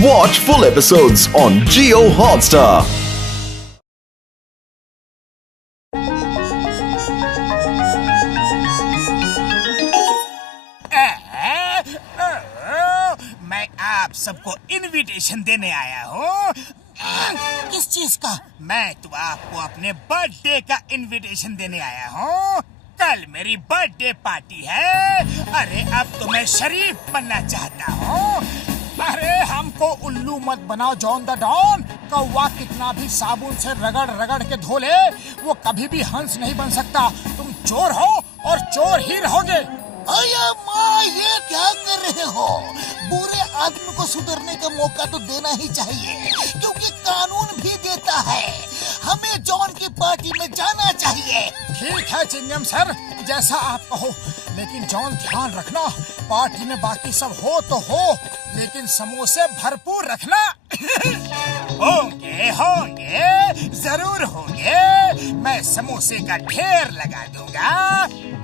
Watch full episodes on Jio Hotstar. मैं आप सबको इनविटेशन देने आया हूँ। किस चीज का? मैं तो आपको अपने बर्थडे का इनविटेशन देने आया हूँ। कल मेरी बर्थडे पार्टी है। अरे अब तो मैं शरीफ बनना चाहता हूँ। अरे हमको उल्लू मत बनाओ जॉन द डॉन। कौवा कितना भी साबुन से रगड़ रगड़ के धो ले, वो कभी भी हंस नहीं बन सकता। तुम चोर हो और चोर ही रहोगे। अया माँ, ये क्या कर रहे हो? बुरे आदमी को सुधरने का मौका तो देना ही चाहिए, क्योंकि कानून भी देता है। हमें जॉन की पार्टी में जाना चाहिए। ठीक है चिंगम सर, जैसा आप कहो। लेकिन जॉन ध्यान रखना, पार्टी में बाकी सब हो तो हो, लेकिन समोसे भरपूर रखना। होंगे होंगे, जरूर होंगे। मैं समोसे का ढेर लगा दूंगा।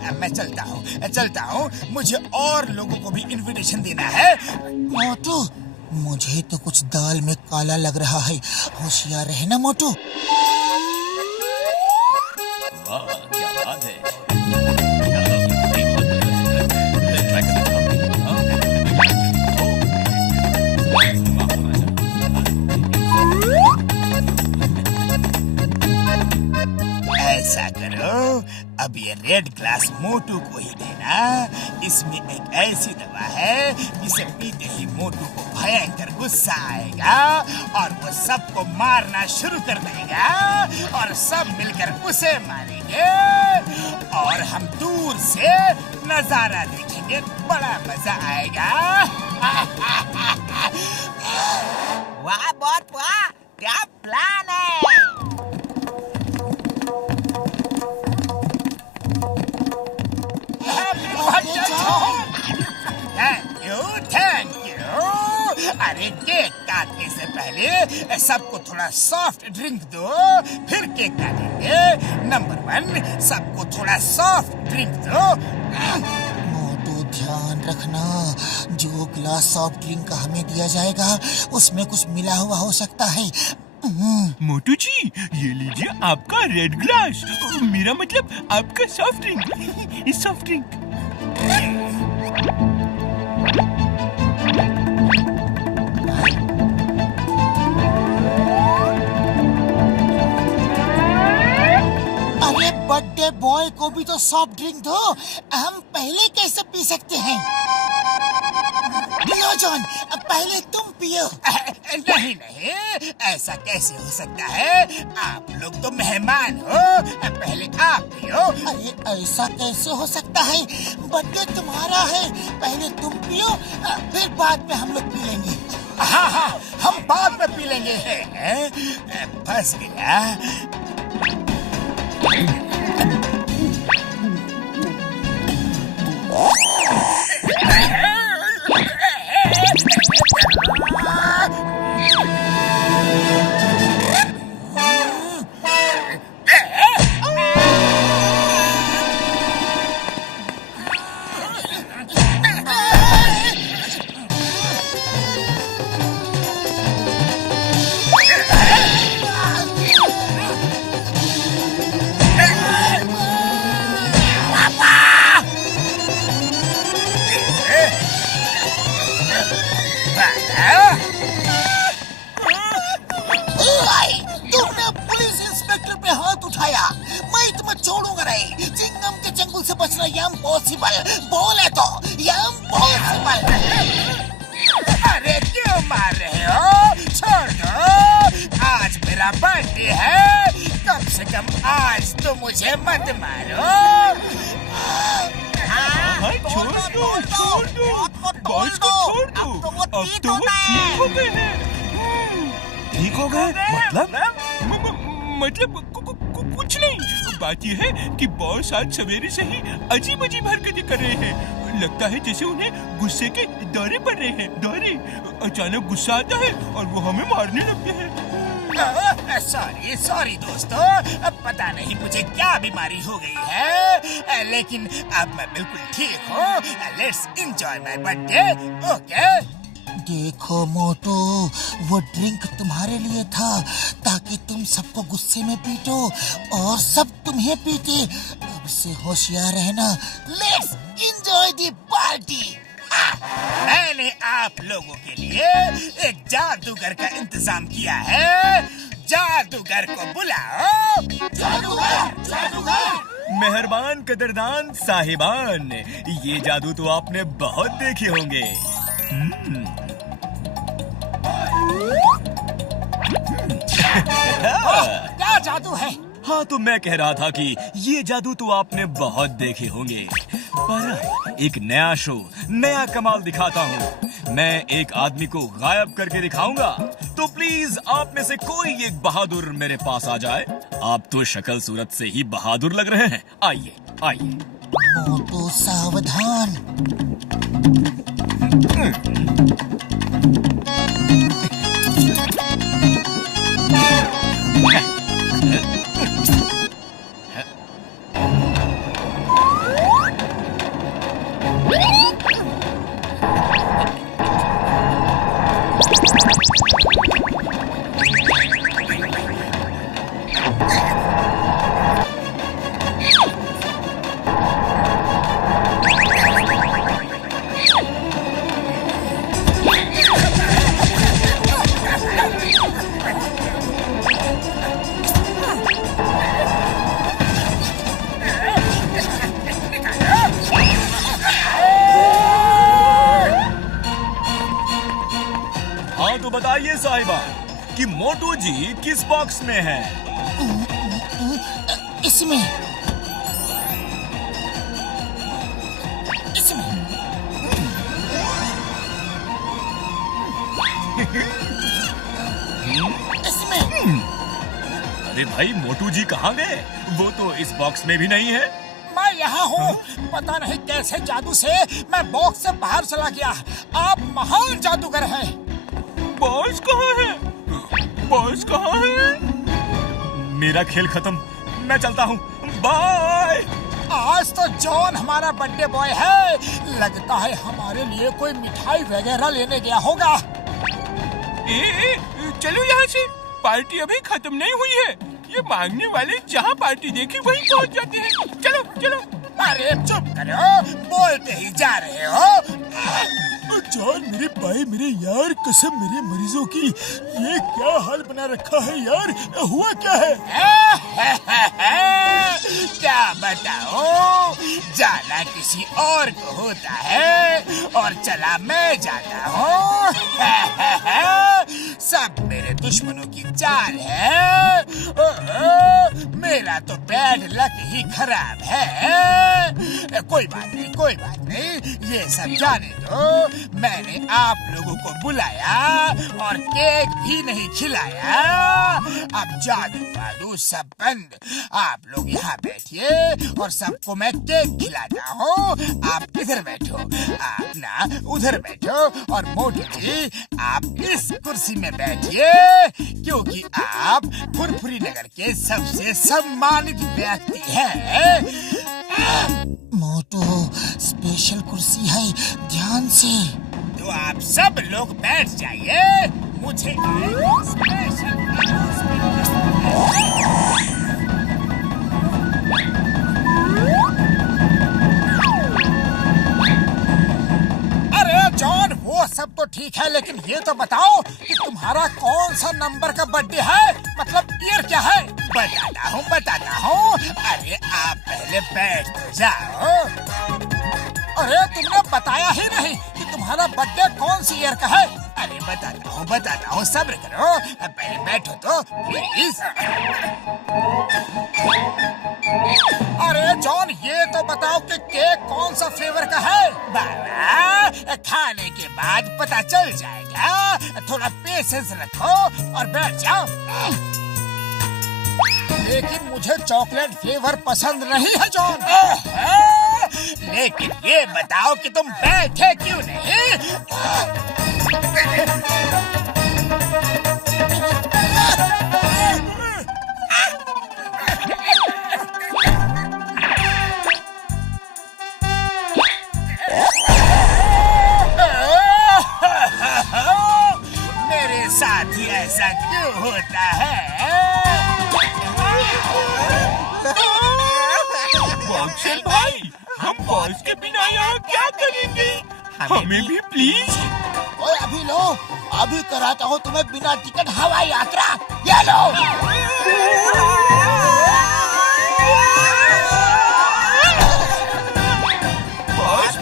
अब मैं चलता हूँ। मुझे और लोगों को भी इनविटेशन देना है। मोटू, मुझे तो कुछ दाल में काला लग रहा है। होशियार रहे ना मोटू। वाह, क्या बात है। ऐसा करो, अब ये रेड ग्लास मोटू को ही देना। इसमें एक ऐसी दवा है जिसे पीते ही मोटू को भयंकर गुस्सा आएगा और वो सबको मारना शुरू कर देगा और सब मिलकर उसे मारेंगे और हम दूर से नजारा देखेंगे। बड़ा मजा आएगा। वाह बहुत वाह, क्या प्लान है। Thank you. अरे केक काटने से पहले सबको थोड़ा सॉफ्ट ड्रिंक दो, फिर केक काटेंगे। नंबर 1, सबको थोड़ा सॉफ्ट ड्रिंक दो। मोटू ध्यान रखना, जो ग्लास सॉफ्ट ड्रिंक का हमें दिया जाएगा उसमें कुछ मिला हुआ हो सकता है। मोटू जी, ये लीजिए आपका रेड ग्लास। मेरा मतलब आपका सॉफ्ट ड्रिंक। Soft drink. अरे बर्थडे बॉय को भी तो सॉफ्ट ड्रिंक दो। हम पहले कैसे पी सकते हैं? लो जॉन, पहले तुम पियो। नहीं, ऐसा कैसे हो सकता है? आप लोग तो मेहमान हो, पहले आप पियो। अरे ऐसा कैसे हो सकता है? बर्थडे तुम्हारा है, पहले तुम पियो, फिर बाद में हम लोग पी लेंगे। हाँ, हम बाद में पी लेंगे। फंस गया। तुमने पुलिस इंस्पेक्टर पे हाथ उठाया। मैं तुम्हें छोड़ूंगा नहीं। चिंगम के चंगुल से बचना इम्पॉसिबल। बोले तो इम्पॉसिबल। अरे क्यों मार रहे हो? छोड़ दो, आज मेरा बर्थडे है। कम से कम आज तो मुझे मत मारो। छोड़ दो। बॉस को छोड़ दो। अब तो वो ठीक हो गए हैं। ठीक हो गए? मतलब कुछ नहीं। बात यह है कि बॉस आज सवेरे से ही अजीब हरकतें कर रहे हैं। लगता है जैसे उन्हें गुस्से के दौरे पड़ रहे हैं। दौरे अचानक गुस्सा आता है और वो हमें मारने लगते हैं। सॉरी दोस्तों, पता नहीं मुझे क्या बीमारी हो गई है, लेकिन अब मैं बिल्कुल ठीक हूँ। Let's enjoy my birthday. Okay देखो मोटू, वो ड्रिंक तुम्हारे लिए था ताकि तुम सबको गुस्से में पीटो और सब तुम्हें पीटे। अब से होशियार रहना। Let's enjoy the party. मैंने आप लोगों के लिए एक जादूगर का इंतजाम किया है। जादूगर को बुलाओ। जादूगर, जादूगर। मेहरबान कदरदान साहिबान, ये जादू तो आपने बहुत देखे होंगे। क्या जादू है? हाँ, तो मैं कह रहा था कि ये जादू तो आपने बहुत देखे होंगे, पर एक नया शो, नया कमाल दिखाता हूँ। मैं एक आदमी को गायब करके दिखाऊंगा, तो प्लीज आप में से कोई एक बहादुर मेरे पास आ जाए। आप तो शक्ल सूरत से ही बहादुर लग रहे हैं। आइए आइए। मोटू सावधान। तो बताइए साहिबा कि मोटू जी किस बॉक्स में है? इसमें। इसमें। इसमें। अरे भाई, मोटू जी कहाँ गए? वो तो इस बॉक्स में भी नहीं है। मैं यहाँ हूँ। पता नहीं कैसे जादू से मैं बॉक्स से बाहर चला गया। आप महान जादूगर हैं। बॉस कहाँ है? बॉस कहाँ है? मेरा खेल खत्म, मैं चलता हूँ। बाय। आज तो जॉन हमारा बर्थडे बॉय है। लगता है हमारे लिए कोई मिठाई वगैरह लेने गया होगा। चलो यहाँ से, पार्टी अभी खत्म नहीं हुई है। ये मांगने वाले जहाँ पार्टी देखी वहीं पहुँच जाते हैं। चलो चलो। अरे चुप करो, बोलते ही जा रहे हो। जॉन मेरे भाई, मेरे यार, कसम मेरे मरीजों की, ये क्या हाल बना रखा है यार? हुआ क्या है? क्या बताओ, जाना किसी और को होता है और चला मैं जाता हूँ। सब मेरे दुश्मनों की चाल है। मेरा तो बैड लक ही खराब है। कोई बात नहीं, कोई बात नहीं, ये सब जाने दो। मैंने आप लोगों को बुलाया और केक भी नहीं खिलाया। अब जादू वादू सब बंद। आप लोग यहाँ बैठिए और सबको मैं केक खिलाता हूँ। आप इधर बैठो, आप ना उधर बैठो, और मोटू जी आप इस कुर्सी में बैठिए, क्योंकि आप फुरफुरी नगर के सबसे सम्मानित व्यक्ति हैं। मोटू, स्पेशल कुर्सी है, ध्यान से। तो आप सब लोग बैठ जाइए। मुझे एक स्पेशल जॉन, वो सब तो ठीक है, लेकिन ये तो बताओ कि तुम्हारा कौन सा नंबर का बर्थडे है? मतलब ईयर क्या है? बताता हूँ। अरे आप पहले बैठ तो जाओ। अरे तुमने बताया ही नहीं कि तुम्हारा बर्थडे कौन सी ईयर का है? अरे बताता हूँ, सब्र करो। पहले बैठो तो प्लीज। अरे जॉन, ये तो बताओ कि केक कौन सा फ्लेवर का है? बाबा, खाने के बाद पता चल जाएगा। थोड़ा पेशेंस रखो और बैठ जाओ। लेकिन मुझे चॉकलेट फ्लेवर पसंद नहीं है जॉन। लेकिन ये बताओ कि तुम बैठे क्यों नहीं? साथी ऐसा क्यों होता है? बॉक्सर भाई, हम बॉस के बिना यहाँ क्या करेंगे? हमें भी प्लीज। ओए अभी लो, अभी कराता हूँ तुम्हें बिना टिकट हवाई यात्रा। ये लो।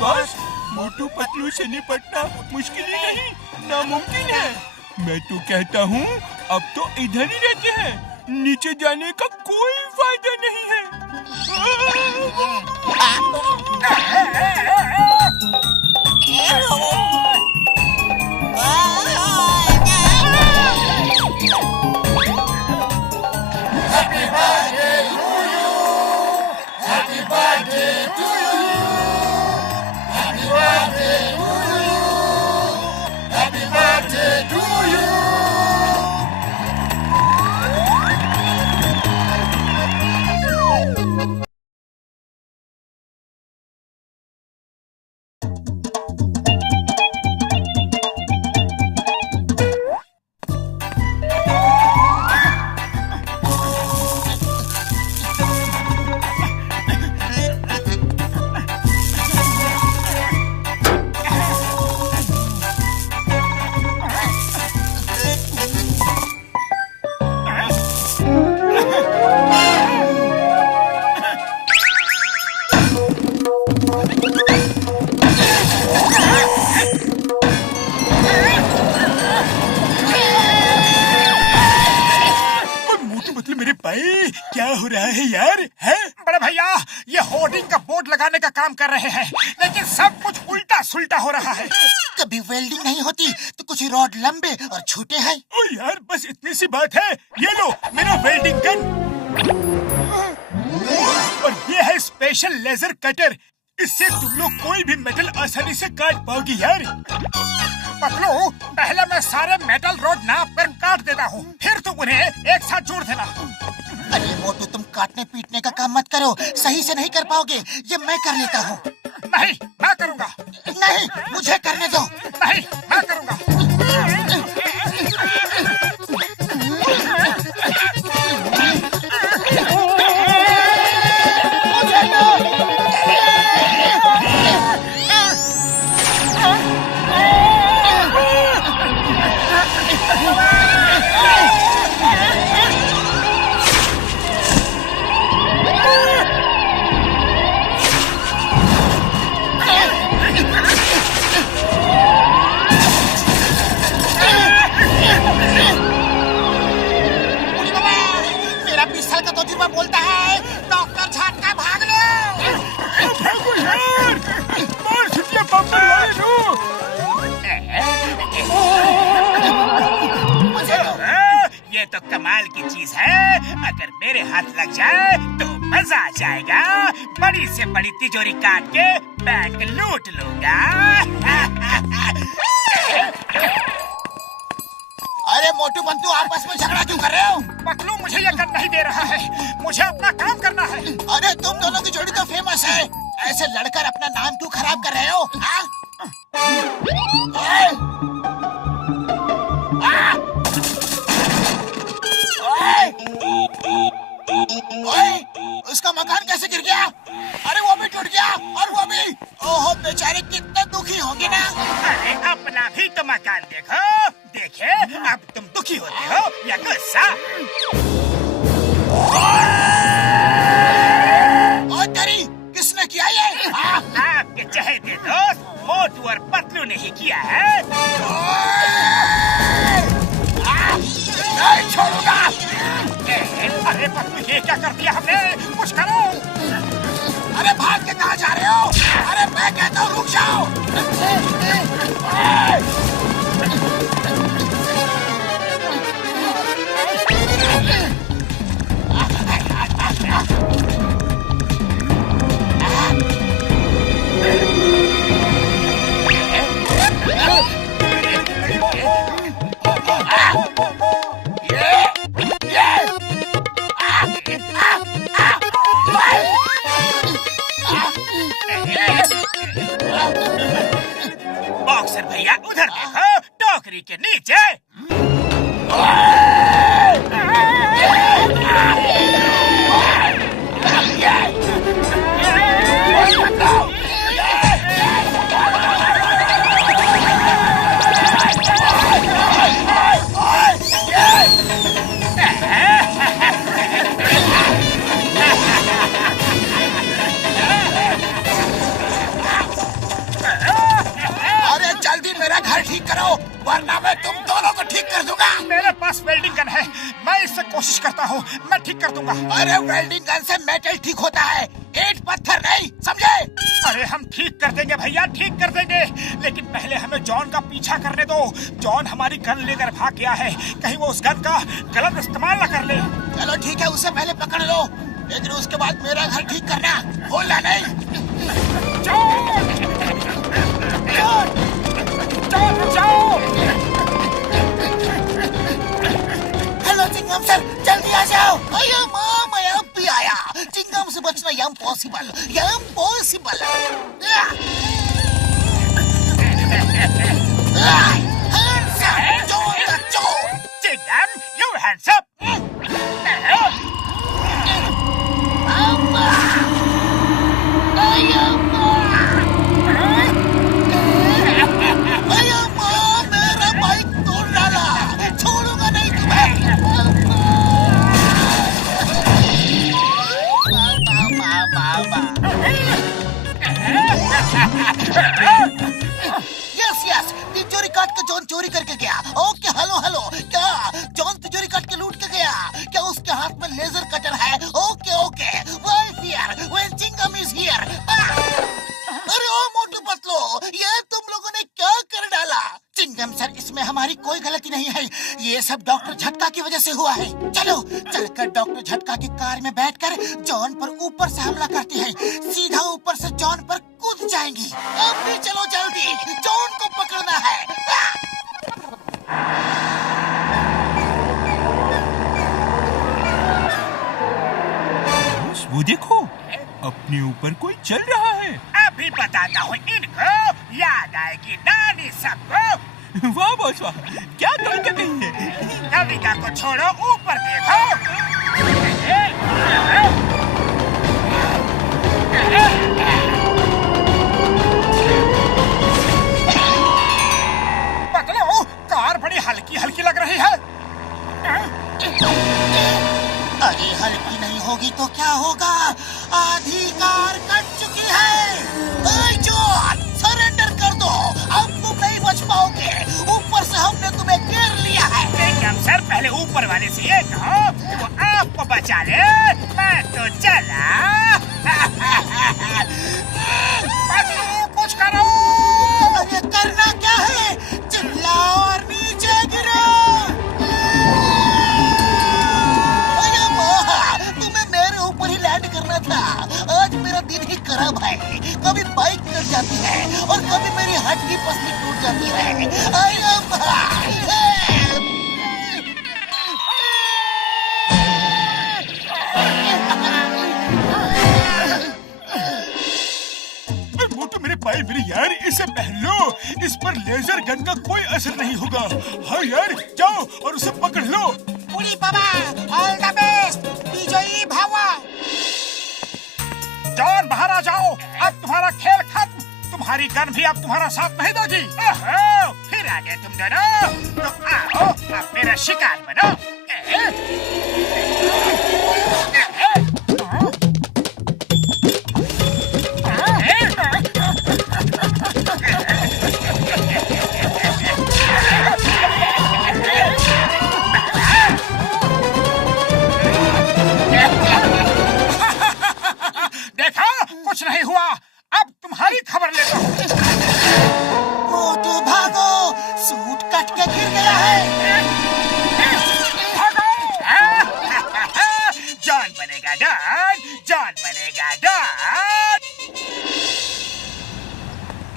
बॉस, मोटू पतलू से निपटना मुश्किल ही नहीं, नामुमकिन है। मैं तो कहता हूँ अब तो इधर ही रहते हैं, नीचे जाने का कोई फायदा नहीं है। क्या हो रहा है यार? है बड़े भैया, ये होर्डिंग का बोर्ड लगाने का काम कर रहे हैं, लेकिन सब कुछ उल्टा सुल्टा हो रहा है। कभी वेल्डिंग नहीं होती तो कुछ रॉड लंबे और छोटे हैं। ओ यार, बस इतनी सी बात है। ये लो मेरा वेल्डिंग गन, और ये है स्पेशल लेजर कटर। इससे तुम लोग कोई भी मेटल आसानी से काट पाओगे यार। पतलू, पहले मैं सारे मेटल रोड नाप कर काट देता हूँ, फिर तुम उन्हें एक साथ जोड़ देना। अरे मोटू, तुम काटने पीटने का काम मत करो, सही से नहीं कर पाओगे। ये मैं कर लेता हूँ। नहीं, मैं करूँगा। नहीं, मुझे करने दो। नहीं, मैं करूँगा। बोलता है, डॉक्टर झटका भाग लो। भागो यार, मार छुट्टियां बम्पर वाले लो। ये तो कमाल की चीज है। अगर मेरे हाथ लग जाए तो मजा आ जाएगा। बड़ी से बड़ी तिजोरी काट के बैंक लूट लूंगा। अरे मोटू बंटू, आपस में झगड़ा क्यों कर रहे हो? पतलू मुझे ये कर नहीं दे रहा है, मुझे अपना काम करना है। अरे तुम दोनों की जोड़ी तो फेमस है, ऐसे लड़कर अपना नाम क्यों खराब कर रहे हो? उसका मकान कैसे गिर गया? अरे वो भी टूट गया, और वो भी। ओहो बेचारे कितने दुखी होंगे ना। अरे अपना भी तो मकान देखो। देखे, अब तुम दुखी होते हो या गुस्सा? और तेरी किसने किया ये? आपके चहेते दोस्त मोटू और पतलू ने ही किया है। नहीं छोड़ूंगा। अरे पतलू, ये क्या कर दिया हमने? कुछ करो। अरे भाग के कहाँ जा रहे हो? अरे मैं कहता हूँ रुक जाओ। बॉक्सर भैया, उधर देखो, टोकरी के नीचे। अरे जल्दी मेरा घर ठीक करो, वरना मैं तुम दोनों को ठीक कर दूंगा। मेरे पास वेल्डिंग गन है, मैं इससे कोशिश करता हूँ, मैं ठीक कर दूंगा। अरे वेल्डिंग गन से मेटल ठीक होता है, ईंट पत्थर नहीं, समझे? अरे हम ठीक कर देंगे भैया, ठीक कर देंगे, लेकिन पहले हमें जॉन का पीछा करने दो। जॉन हमारी गन लेकर भाग गया है, कहीं वो उस गन का गलत इस्तेमाल न कर ले। चलो ठीक है, उसे पहले पकड़ लो, लेकिन उसके बाद मेरा घर ठीक करना, भूलना नहीं। जॉन! जॉन! जॉन, जाओ! हेलो चिंगम सर, जल्दी आ जाओ। अयो माँ, मैं अब भी आया। चिंगम से बचना impossible, impossible. Hands up, John the चोर। Chingam, you hands up! अयो माँ, मेरा बाइक तोड़ डाला, छोड़ूंगा नहीं तुम्हें। यस यस, तिजोरी काट के जॉन चोरी करके गया। ओके, हेलो हेलो, क्या जॉन तिजोरी काट के लूट के गया? क्या उसके हाथ में लेजर कटर है? Okay okay, well here when Chingum is here. अरे ओ मोटू पतलो, ये तुम लोगों ने क्या कर डाला? चिंगम सर, इसमें हमारी कोई गलती नहीं है, ये सब डॉक्टर झटका की वजह से हुआ है। चलो चलकर डॉक्टर झटका की कार में बैठकर जॉन पर ऊपर से हमला करते हैं, सीधा ऊपर से जॉन पर कूद जाएंगे। अब भी चलो जल्दी, जॉन को पकड़ना है। वो देखो, अपने ऊपर कोई चल रहा है। अभी बताता हूँ इनको, याद आएगी नानी सबको। वाह बॉस वाह, क्या कविता कही है। कविता को छोड़ो, ऊपर देखो। पकड़ो, कार बड़ी हल्की हल्की लग रही है। अरे हल्की नहीं होगी तो क्या होगा? आधी कार कट चुकी है। जॉन, सरेंडर कर दो, अब तुम नहीं बच पाओगे। ऊपर से हमने तुम्हें घेर लिया है। चिंगम सर, पहले ऊपर वाले से ये कहो वो आपको बचा ले, मैं तो चला। कुछ करो। अरे करना क्या है? चिल्लाओ और नीचे गिरो। अरे वाह, तुम्हें मेरे ऊपर ही लैंड करना था। आज मेरा दिन ही खराब है, कभी बाइक कट जाती है और कभी मेरी हड्डी पसली टूट जाती है। अरे भाई, मोटू मेरे पाए मेरे यार, इसे पहन लो, इस पर लेजर गन का कोई असर नहीं होगा। हाँ यार, जाओ और उसे पकड़ लो। पुरी बाबा, ऑल द बेस्ट, विजयी भव। जॉन, बाहर आ जाओ, अब तुम्हारा खेल खत्म। तुम्हारी गन भी अब तुम्हारा साथ नहीं देगी। ओहो, फिर आ गए तुम दोनों, तो आओ अब मेरा शिकार बनो। देखा, कुछ नहीं हुआ। अब तुम्हारी खबर लेता हूँ। मोटू भागो, सूट कट के गिर गया है। जॉन बनेगा डॉन, जॉन बनेगा डॉन।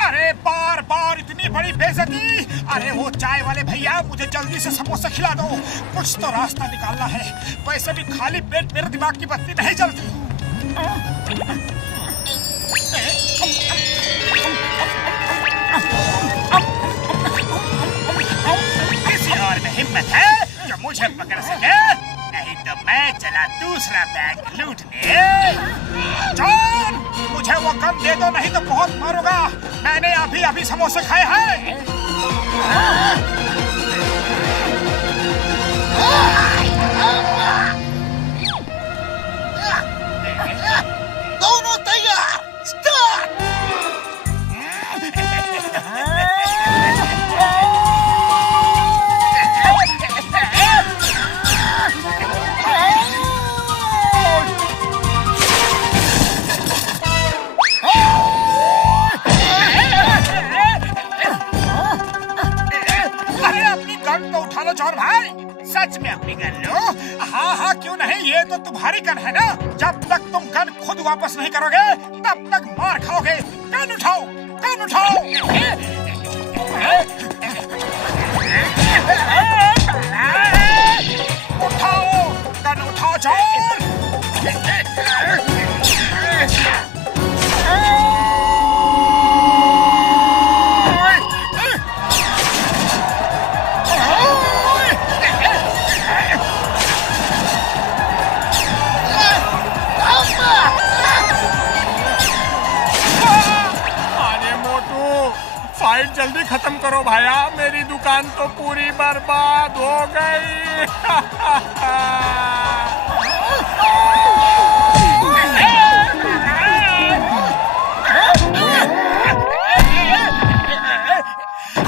अरे बार बार इतनी बड़ी बेइज्जती। अरे वो चाय वाले भैया, मुझे जल्दी से समोसा खिला दो, कुछ तो रास्ता निकालना है। वैसे भी खाली पेट मेरे दिमाग की बत्ती नहीं जलती। किसी और में हिम्मत है जो मुझे पकड़ सके, नहीं तो मैं चला दूसरा बैंक लूटने। जॉन, मुझे वो गन दे दो, नहीं तो बहुत मारूंगा। मैंने अभी अभी समोसे खाए हैं। दोनों तैयार, स्टार्ट। अरे अपनी गन तो उठा लो जॉन भाई, सच में अपनी गन लो। हाँ हाँ क्यों नहीं, ये तो तुम्हारी गन है ना। जब तक तुम गन खुद वापस नहीं करोगे तब तक मार खाओगे। गन उठाओ, गन उठाओ। उठाओ, गन उठाओ जॉन। फाइट जल्दी खत्म करो भाया, मेरी दुकान तो पूरी बर्बाद हो गई।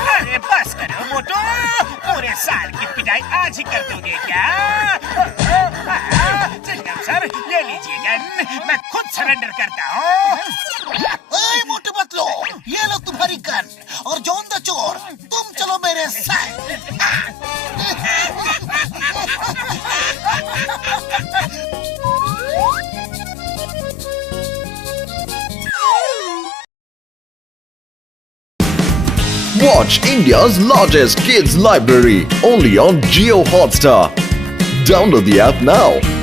अरे बस करो मोटू, पूरे साल की पिटाई आज ही कर दोगे क्या? चिंगम सर, ये लीजिए गन, मैं खुद सरेंडर करता हूँ। मोटे पतलो, ये लो तुम्हारी गन, और जॉन द चोर, तुम चलो मेरे साथ। Watch India's largest kids library only on Jio Hotstar. Download the app now.